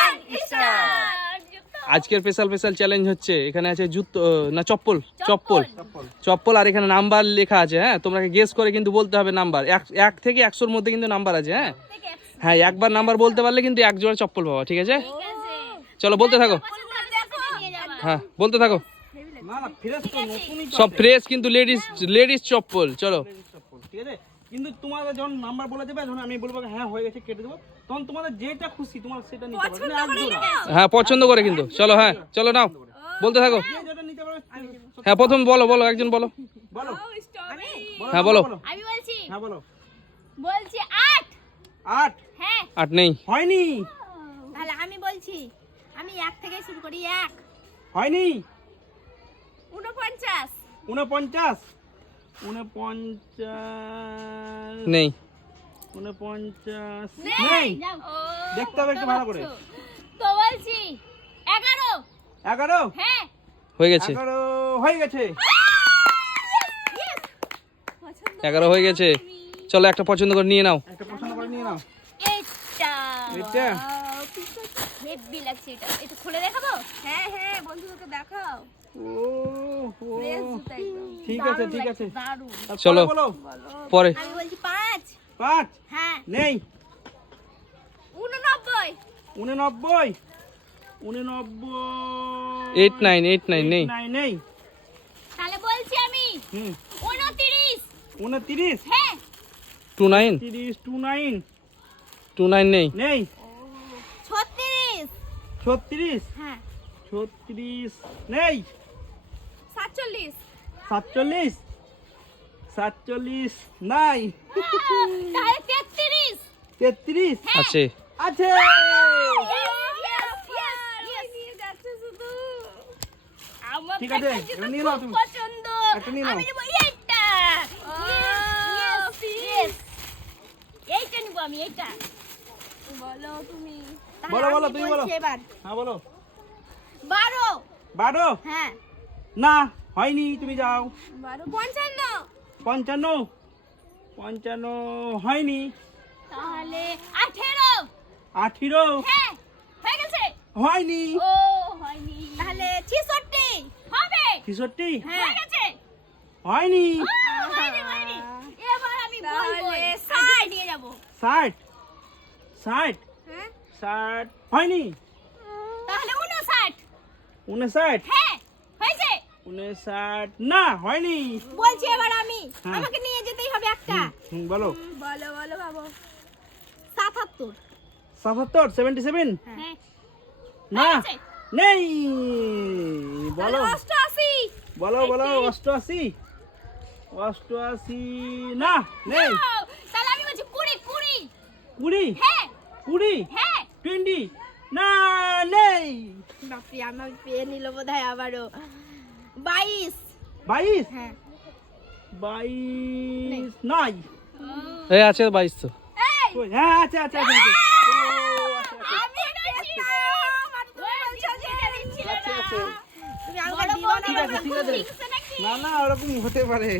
1 star. আজকের special challenge হচ্ছে, এখানে আছে জুতো না চপ্পল আর এখানে নাম্বার লেখা আছে। হ্যাঁ, তোমরা গেস করে কিন্তু বলতে হবে নাম্বার। 1 থেকে 100-র মধ্যে কিন্তু নাম্বার আছে। হ্যাঁ, একবার নাম্বার বলতে পারলে কিন্তু এক জোড়া চপ্পল পাওয়া। ঠিক আছে, চলো বলতে থাকো। হ্যাঁ, বলতে থাকো। সব ফ্রেশ কিন্তু লেডিস চপ্পল। চলো, ঠিক আছে, কিন্তু তোমাদের যখন নাম্বার বলে দেবে, যখন আমি বলবো হ্যাঁ হয়ে গেছে কেটে দেবো, তখন তোমাদের যেটা খুশি তোমার সেটা নিতে পারবে। হ্যাঁ, পছন্দ করে কিন্তু। চলো, হ্যাঁ চলো, নাও বলতে থাকো। যেটা নিতে পারবে। হ্যাঁ, প্রথম বলো একজন বলো। বলো। হ্যাঁ বলো। আমি বলছি। হ্যাঁ বলো। বলছি 8। 8। হ্যাঁ, 8 নেই। হয়নি। তাহলে আমি বলছি, আমি 1 থেকে শুরু করি। 1 হয়নি। 49। 49। 49 নেই। 49 নেই। নেই। দেখতে হবে একটু ভালো করে। তো বলছি 11। 11। হ্যাঁ, হয়ে গেছে। 11 হয়ে গেছে। 11 হয়ে গেছে। চলো, একটা পছন্দ করে নিয়ে নাও। একটা পছন্দ করে নিয়ে নাও। এটা হেভি লাগছে। এটা খুলে দেখাবো? হ্যাঁ হ্যাঁ, বন্ধুদেরকে দেখাও। ও ঠিক আছে, ঠিক আছে। দারুণ। চলো। বলো। পরে আমি বলছি 5। 5। হ্যাঁ, নেই। 89। 89। 8 9 নেই। 9 নেই। তাহলে বলছি আমি 29। 29। হ্যাঁ, 29 29 নেই। নেই। 36। 36। হ্যাঁ, 36 নেই। 47। 47। 47 নাই। তাহলে 33। 33 আছে। আছে। আমার ঠিক আছে, এবার নিয়ে নাও তুমি। পছন্দ। একটা নিয়ে নাও। আমি নেব এইটা। এইটা নিব আমি, এইটা। বলো তুমি। বলো, তুমি বলো। হ্যাঁ বলো। 12। 12। হ্যাঁ, না, হয়নি, তুমি যাও। 12 55। 55। 55 হয়নি। তাহলে 18। 18 হ্যাঁ, হয়ে গেছে। হয়নি। ও হয়নি। তাহলে 66 হবে। 63 হয়ে গেছে। হয়নি। হয়নি। এবার আমি বলবো 60 নিয়ে যাব। 60 60 হ্যাঁ, 60 হয়নি। তাহলে 59। 59 হ্যাঁ, হয়েছে। 59 না, হয়নি। বলছি এবার আমি, হ্যাঁ। আমাকে নিয়ে যেতেই হবে একটা। বলো। বলো ভাবো। 77। 77 77 হ্যাঁ, না, হয়েছে। নেই। বলো 88। বলো 88 88 না, নেই। তাহলে আমি বলছি 20 20। 20 হ্যাঁ 20 হ্যাঁ, 20 না, নেই। বাপরে, আমার পেয়ে নিল বোধহয় আবারও। 22। 22 হ্যাঁ, 22 নাই। এই আছে 22 তো। এই কই? হ্যাঁ, আছে। ও, আছে। আমি পেয়েছিলাম, আর তুমি বলছো যে এটা দিচ্ছিলে আছে, না। আছে। তুমি আমাকে দিবা না, ঠিক আছে, ঠিক আছে। ঠিকছে নাকি? না, ওরকম হতে পারে।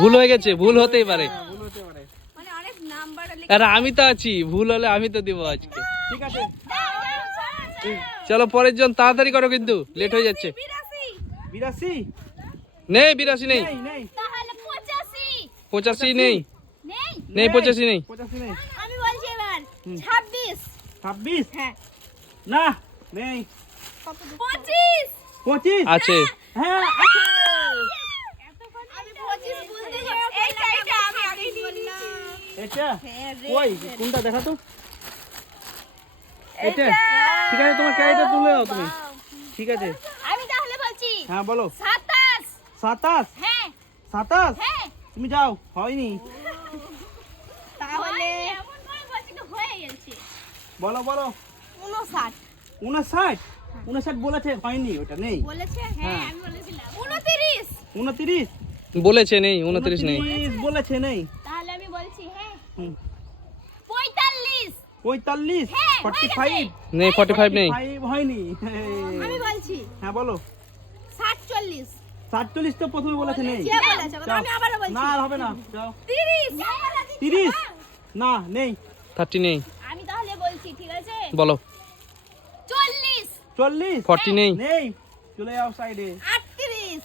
ভুল হয়ে গেছে, ভুল হতেই পারে। ভুল হতে পারে। মানে অনেক নাম্বার আর আমি তো আছি, ভুল হলে আমি তো দিব আজকে। ঠিক আছে। চলো, পরের জন তাড়াতাড়ি করো, কিন্তু লেট হয়ে যাচ্ছে। 82 নেই, 82 নেই। নেই। তাহলে 85। 85 নেই। নেই, নেই, 85 নেই। 85 নেই। আমি বলছি এবার 26। 26 হ্যাঁ, না, নেই। 25। 25 আছে। হ্যাঁ, আছে। আমি 25 বলতে যাব। এইটা আমি আগে বললাম। এটা হ্যাঁ রে। কই, কোনটা দেখা তো? এটা ঠিক আছে, তোমার ক্যারিটা তুলে দাও তুমি। ঠিক আছে, আমি তাহলে বলছি হ্যাঁ বলো। 27। 27 হ্যাঁ 27 হ্যাঁ, তুমি যাও, হয়নি। তাহলে এমন করে বলছি তো হয়ে গেছে। বলো 59 59 59 বলেছে, হয়নি, ওটা নেই। বলেছে। হ্যাঁ। হ্যাঁ, আমি বলেছিলাম 29। 29 বলেছে নেই, 29 নেই। 29 বলেছে, নেই। তাহলে আমি বলছি হ্যাঁ হুম। 45। 45 হ্যাঁ, হয়ে 45 নেই, 45 নেই। 45 হয়নি। আমি বলছি হ্যাঁ বলো। 47। 47 তো প্রথমে বলেছে, নেই। কে বলেছে? আমি আবারও বলছি না, আর হবে না, যাও। 30। 30 না, নেই। 30 নেই। আমি তাহলে বলছি, ঠিক আছে? বলো। 40 40 নেই নেই, চলে যাও সাইডে। 38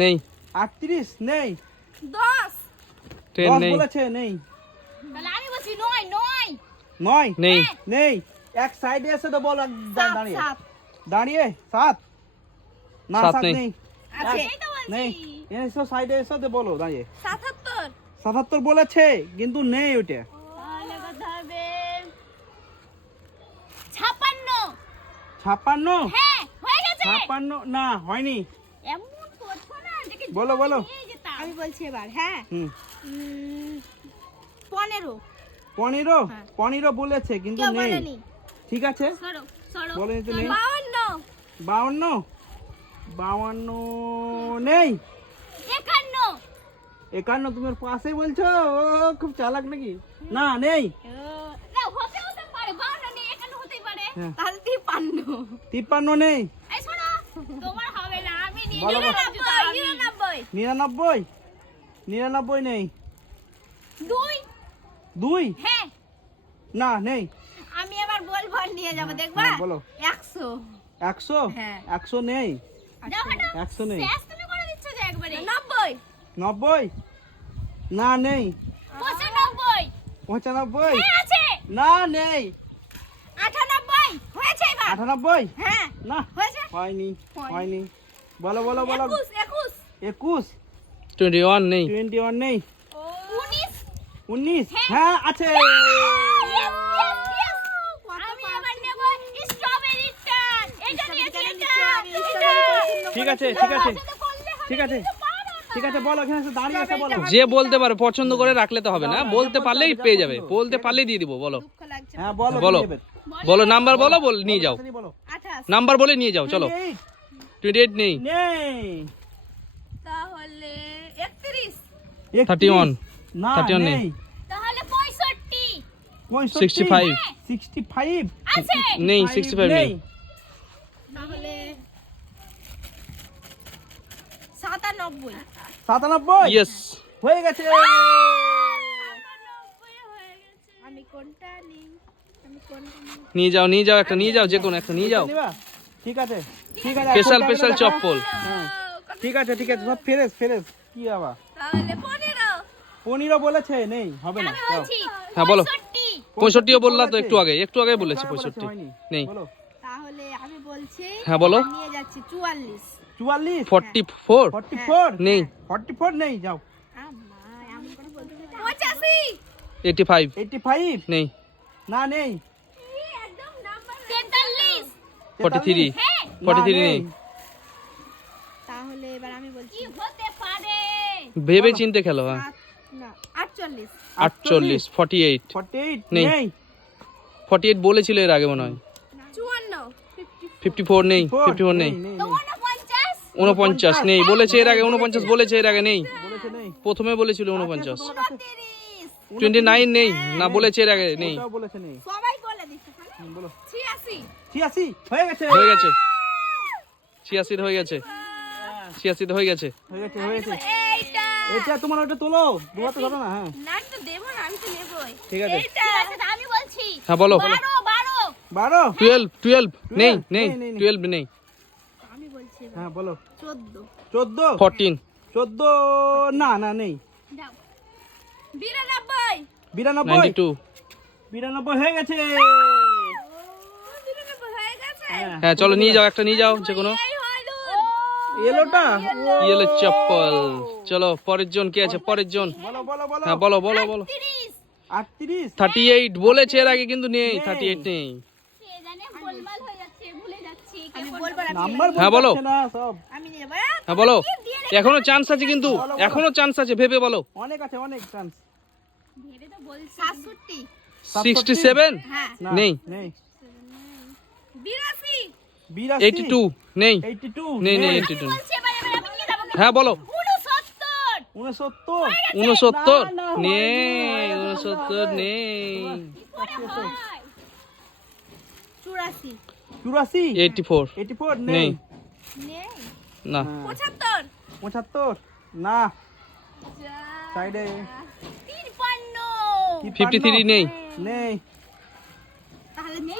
নেই 38 নেই, 10 10 10 নেই বলেছে নেই, তাহলে আমি বলছি 9 9 নেই নেই, এক সাইডে এসে তো বলো, দাঁড়িয়ে 7 দাঁড়িয়ে 7 না, 7 7 নেই। নেই, আছে নেই, এসো সাইডে এসো তো বলো দাঁড়িয়ে। 77 77 বলেছে কিন্তু নেই ওটা। তাহলে কত হবে 56 56 হ্যাঁ হয়ে গেছে 56 না হয়নি, এমন করছো না দেখি বলো, বলো। আমি বলছি এবার হ্যাঁ হুম 15 15 হ্যাঁ। 15 বলেছে কিন্তু কেউ নেই, বলেনি ঠিক আছে সরো সরো বলেনি তো নেই। 52 52 নেই, 51 51 তুমি ওর পাশেই বলছো, ও খুব চালাক নাকি, না নেই, না হতে পারে 52 নেই 51 হতেই পারে হ্যাঁ। তাহলে 53 53 নেই, এই শোনো তোমার হবে না আমি নিয়ে বলো, বলো। 99 99 99 নেই, 2 2 হ্যাঁ না নেই, আমি এবার বলবো আর নিয়ে যাব দেখবা হ্যাঁ, বলো। 100 100 হ্যাঁ। 100 নেই, যাও হাঁটো 100 নেই, শেষ তুমি করে দিচ্ছ যে একবারে 90 90 না নেই, 95 95 হ্যাঁ আছে না নেই, 98 হয়েছে এবার 98 হ্যাঁ না হয়েছে হয়নি, হয়নি, বলো বলো বলো, 21 21 21 নেই 21 নেই, 19 19 হ্যাঁ আছে, আমি এবার নেব স্ট্রবেরিটা এটা নিয়েছি ঠিক আছে ঠিক আছে ঠিক আছে ঠিক আছে, বলো এখানে এসে দাঁড়িয়ে আছে বলো, যে বলতে পারে পছন্দ করে রাখলে তো হবে না, বলতে পারলেই পেয়ে যাবে, বলতে পারলেই দিয়ে দিব। বলো দুঃখ লাগছে হ্যাঁ বলো বলো। কি নেবে? বলো নাম্বার বলো, বল নিয়ে যাও, তাড়াতাড়ি বলো, 28 নাম্বার বলে নিয়ে যাও, চলো 28 28 নেই নেই, তাহলে 31 31 না 31 নেই। নেই, তাহলে 65 65 65 আছে নেই 65 নেই তাহলে 97 97 ইয়েস হয়ে গেছে, আমি কোনটা নিই নিয়ে যাও একটা নিয়ে যাও, যে কোনো একটা নিয়ে যাও। নিবা? ঠিক আছে ঠিক আছে, স্পেশাল এখন স্পেশাল টাইমটা চপ্পল দেখো। হ্যাঁ, ঠিক আছে ঠিক আছে, সব ফেরেস ফেরেস কি আবার তাহলে 15 15 বলেছে নেই, হবে না, আমি যাও। বলছি হ্যাঁ, বলো। 65 65ও বললা তো, বলেছে? একটু আগে বলেছি বলেছে, 65 হয়নি। নেই বলো তাহলে আমি বলছি হ্যাঁ, বলো। নিয়ে যাচ্ছি 44 44 44 44 নেই 44 নেই, যাও আম্মা আমি করে বলতে 85 85 85 নেই না নেই, একদম নাম্বার 43 43 হ্যাঁ 43 নেই তাহলে এবার আমি বলছি কি হতে পারে ভেবে চিনতে খেলো। হ্যাঁ, না 48 48 48 48 নেই। নেই, 48 বলেছিল এর আগে মনে হয়। 54 54 নেই 54 নেই তো 49 49 নেই, বলেছে এর আগে 49 বলেছে এর আগে নেই, বলেছে নেই, প্রথমে বলেছিল 49 29 29 নেই না, বলেছে এর আগে নেই, ওটাও বলেছে নেই, সবাই বলে দিচ্ছে তাহলে বলো 86 86 হয়ে গেছে হয়ে গেছে 86 হয়ে গেছে 86 হয়ে গেছে। হয়ে গেছে হয়ে গেছে, এইটা এটা তোমার ওটা তোলো, দুয়াতে ধরো না, হ্যাঁ না তো দেবো না আমি তো নেবই ঠিক আছে, এইটা আচ্ছা আমি বলছি হ্যাঁ, বলো 12 12 12 নেই নেই নেই, নেই, 12 নেই আমি বলছি হ্যাঁ বলো 14 14 14 14 না না নেই, দাও 92 92 92 92 হয়ে গেছে, 92 হয়ে গেছে হ্যাঁ হ্যাঁ, চলো নিয়ে যাও একটা, নিয়ে যাও যে কোনো এই হলো এলোটা ইয়েলো চপ্পল। চলো পরের জন কে আছে, পরের জন। বলো বলো বলো হ্যাঁ, বলো বলো বলো 30 38 38 বলেছে এর আগে কিন্তু নেই, নেই। 38 নেই। কে জানে গোলমাল হয়ে যাচ্ছে ভুলে যাচ্ছি আমি বলবো না নাম্বার হ্যাঁ, বলো। বলছে না সব, আমি নেব হ্যাঁ, বলো। এখনো চান্স আছে কিন্তু, এখনো চান্স আছে, ভেবে বলো। অনেক আছে অনেক চান্স, ভেবে তো বলছি 67 67 হ্যাঁ নেই নেই 82 82 নেই 82 নেই নেই নেই 82 বলছি এবার আমি নিয়ে যাব হ্যাঁ, বলো 69 69 69 না, নেই, হয়নি, 69 নেই, করে হয় 84 84 84 84 নেই নেই, নেই না, 75 75 না, সাইডে 53 53 নেই নেই, তাহলে তাহলে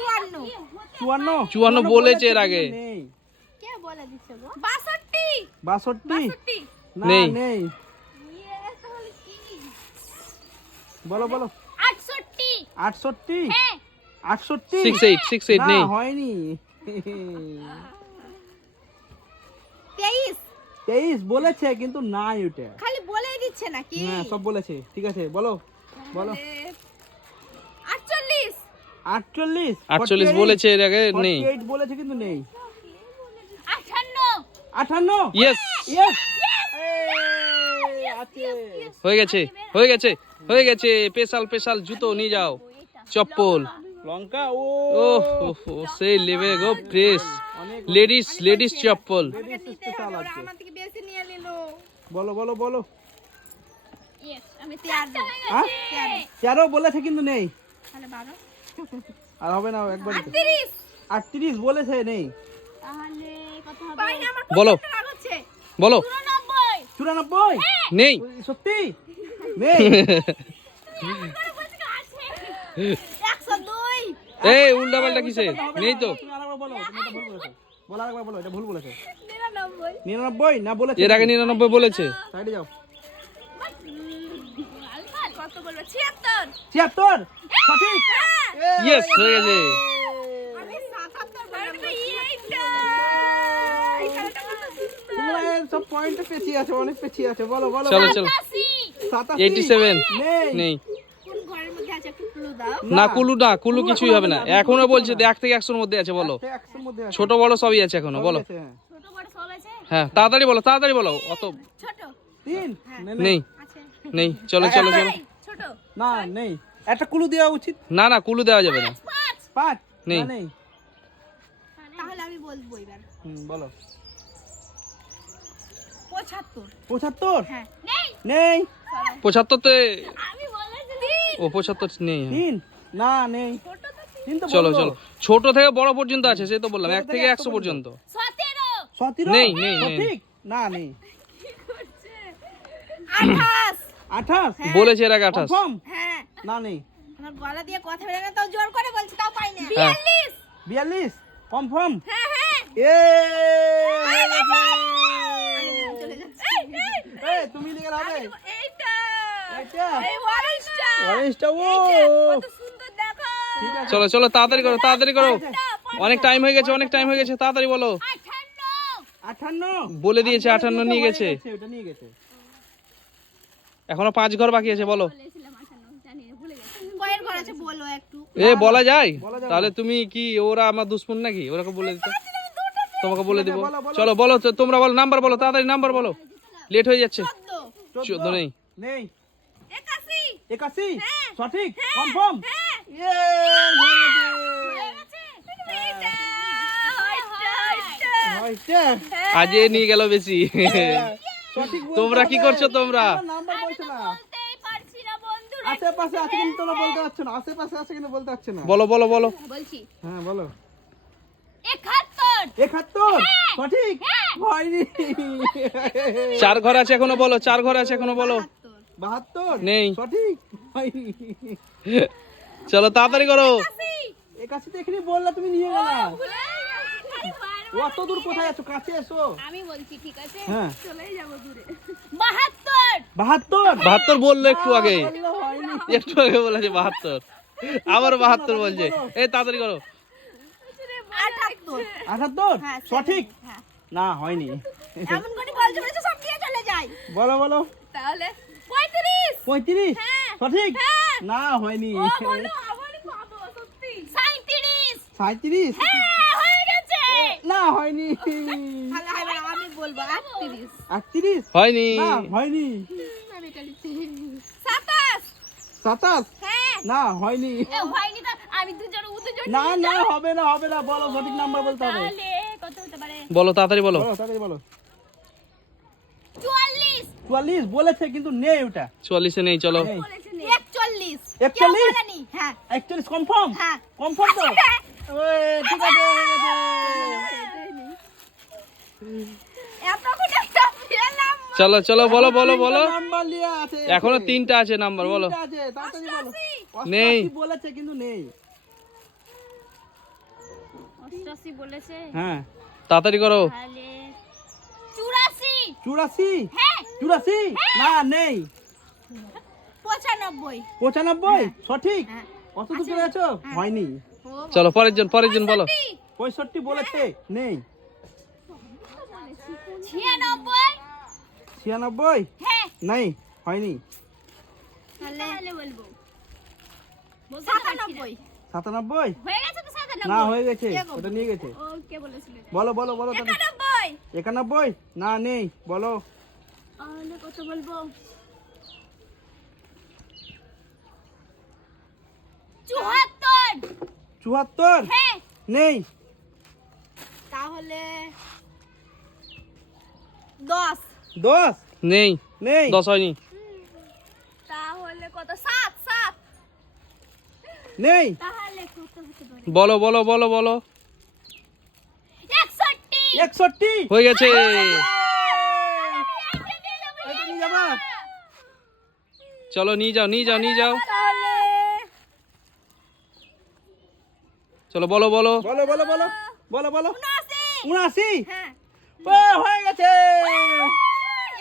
54 54 54 বলেছে এর আগে। নেই। কে বলে দিচ্ছে গো 62 62 62 না নেই। নেই। ইয়ে তাহলে কি বলো বলো 68 68 হ্যাঁ 68 68 না নেই। হয়নি 23 23 বলেছে কিন্তু নাই ওটা। খালি বলেই দিচ্ছে নাকি হ্যাঁ সব বলেছে, ঠিক আছে বলো বলো। 48 48 48 বলেছে এর আগে নেই। 48 বলেছে কিন্তু নেই। 58 58 ইয়েস, ইয়েস আছে। হয়ে গেছে হয়ে গেছে হয়ে গেছে। স্পেশাল জুতো নিয়ে যাও, চপ্পল। লঙ্কা ও ও সেই লেভেল গো ফ্রেশ লেডিস চপ্পল। লেডিস স্পেশাল আছে। আমার থেকে বেশি নিয়ে নিল বলো বলো বলো। ইয়েস আমি 13 হ্যাঁ 13 বলেছে কিন্তু নেই। তাহলে 12 আর হবে না একবার 38 38 বলেছে নেই। তাহলে কত হবে পাইনি আমার বলো রাগ হচ্ছে বলো 94 94 নেই। সত্যি নেই। 102 এই উল্টা পাল্টা কিসে নেই তো। তুমি আরেকবার বলো, তুমি এটা ভুল বলেছো। বলো আরেকবার বলো, এটা ভুল বলেছো। 99 99 না বলেছে। এর আগে 99 বলেছে। সাইডে যাও। কত বলবো 76 76 সঠিক। ইয়েস হয়ে গেছে। আমি 77 বলবো এইটা তোমরা এর সব পয়েন্টে পেছিয়ে আছে, অনেক পেছিয়ে আছে। বলো বলো চলো চলো 87 87 নেই। নেই। কোন ঘরের মধ্যে আছে একটু ক্লু দাও না কুলু কিছুই হবে না। এখনো বলছে 1 থেকে 100 এর মধ্যে আছে। বলো 100 মধ্যে আছে। ছোট বড় সবই আছে এখনো। বলো আছে, হ্যাঁ। ছোট বড় সব আছে হ্যাঁ তাড়াতাড়ি বলো অত ছোট 3 নেই আছে নেই। চলো চলো চলো। এই, ছোট না নেই। একটা ক্লু দেওয়া উচিত। না কুলু দেওয়া যাবে না। 5 নেই। নেই। তাহলে আমি বলবো এবার বলো 75 75 হ্যাঁ নেই নেই। 75 তে আমি বলেছি ও 75 নেই। 3 না নেই। ছোট তো 3 তো চলো বললো। চলো ছোট থেকে বড় পর্যন্ত আছে, সে তো বললাম ছোট 1 থেকে থেকে 100 100 পর্যন্ত। 17 17 নেই, নেই, নেই। সঠিক না নেই। 28 28 বলেছে এর আগে 28। কনফার্ম হ্যাঁ না নেই। আমার গলা দিয়ে কথা বেরোয় না তাও জোর করে বলছি তাও পাই না হ্যাঁ। 42 কনফার্ম হ্যাঁ হ্যাঁ এ চলে যাচ্ছে এই তুমি লিখে হবে এইটা এটা এই অরেঞ্জটা অরেঞ্জটা ও কত সুন্দর দেখো ঠিক আছে। চলো চলো তাড়াতাড়ি করো। অনেক টাইম হয়ে গেছে তাড়াতাড়ি বলো। 58 বলে দিয়েছে 58 নিয়ে গেছে। ওটা নিয়ে গেছে। এখনো 5 ঘর বাকি আছে। বলো কয়ের ঘর আছে বলো একটু বলা যায় বলা যাবে তাহলে তুমি কি ওরা আমার দুশ্মন নাকি? ওরাকে বলে দিতে তোমাকে বলে দিব। বলো, বলো। চলো বলো তো, তোমরা বলো নাম্বার বলো তাড়াতাড়ি নাম্বার বলো, লেট হয়ে যাচ্ছে। 14 14 নেই। নেই 81 81 হ্যাঁ। সঠিক কনফার্ম হ্যাঁ ইয়ে হয়ে গেছে এইটা হইছে আজ এ নিয়ে গেল বেশি। সঠিক বলতে তোমরা কি হবে। করছো তোমরা? নাম্বার বলছো না। বলতেই পারছি না বন্ধু আশেপাশে আছে কিন্তু তোমরা বলতে পারছো না। আশেপাশে আছে কিন্তু বলতে পারছো না। বলো বলছি হ্যাঁ বলো 71 71 সঠিক হয়নি 4 ঘর আছে এখনো। বলো 4 ঘর আছে এখনো। বলো 72 নেই। সঠিক হয়নি চলো তাড়াতাড়ি করো। 81 তো এখানে বললা তুমি নিয়ে গেলা। ভুলে অত দূর কোথায় আছো? কাছে এসো। আমি বলছি ঠিক আছে হ্যাঁ চলেই যাব দূরে 72 72 72 বললো একটু আগে, বললো হয়নি। একটু আগে বলেছে 72, আবার 72 বলছে। এই তাড়াতাড়ি করো। 78 78 হ্যাঁ সঠিক হ্যাঁ না হয়নি। এমন করে বলছো বলে তো সব দিয়ে চলে যায় বলো বলো তাহলে 35 35 হ্যাঁ। সঠিক হ্যাঁ। না হয়নি। ও বলো আবারই পাবো সত্যি 37 37 হ্যাঁ হয়ে গেছে না হয়নি। তাহলে এবার আমি বলবো 38 38 হয়নি। না হয়নি। আমি এটা লিখতে 27 27 হ্যাঁ না হয়নি। এ হয়নি তো আমি দুজন দুজন না না হবে না হবে না। বলো সঠিক নাম্বার বলতে হবে। তাহলে কত হতে পারে বলো তাড়াতাড়ি বলো। বলো তাড়াতাড়ি বলো। 44 44 বলেছে কিন্তু নেই ওটা। 44 এ নেই। চলো নেই। 41 41? কেউ বলেনি হ্যাঁ 41 কনফার্ম হ্যাঁ কনফার্ম তো ওই ঠিক আছে হয়ে গেছে। এতক্ষণ একটা পেলাম চলো চলো বলো বলো। নাম্বার লিয়া আছে এখনো 3টা আছে নাম্বার। বলো তিনটা আছে তাড়াতাড়ি বলো। 88 88 নেই। বলেছে কিন্তু নেই। 88 বলেছে হ্যাঁ তাড়াতাড়ি করো। তাহলে 84 84 হ্যাঁ 84 না নেই 95 95 সঠিক হ্যাঁ কত দূর চলে আছো হয়নি চলো পরের জন বলো। 65 বলেছে নেই 96 96 হ্যাঁ নেই হয়নি তাহলে বলবো 97 97 হয়ে গেছে তো 97 না হয়ে গেছে ওটা নিয়ে গেছে ও কে বলেছিল বলো বলো বলো তাহলে 91 91 না নেই বলো তাহলে কত বলবো 74 74 হ্যাঁ নেই তাহলে 10 10 নেই, নেই 10 হয়নি। তাহলে কত 7 7 নেই তাহলে কত হতে পারে বলো বলো বলো বলো 61 61 হয়ে গেছে। এটা নিয়ে যাবা চলো নিয়ে যাও নিয়ে যাও নিয়ে যাও। তাহলে চলো বলো বলো। বলো বলো বলো বলো বলো 79 79 হ্যাঁ ও হয়ে গেছে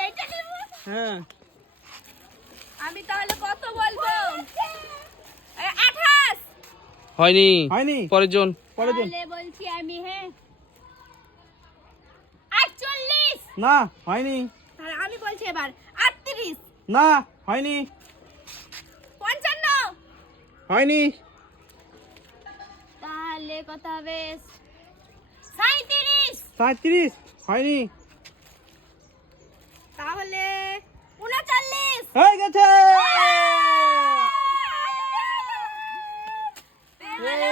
এইটা নিব হ্যাঁ আমি তাহলে কত বলবো 28 হয়নি। হয়নি পরের জন। পরের জন তাহলে বলছি আমি হ্যাঁ 48 না হয়নি তাহলে আমি বলছি এবার 38 না হয়নি 55 হয়নি তাহলে কত হবে 37 37 হয়নি তাহলে 39 হয়ে গেছে তাহলে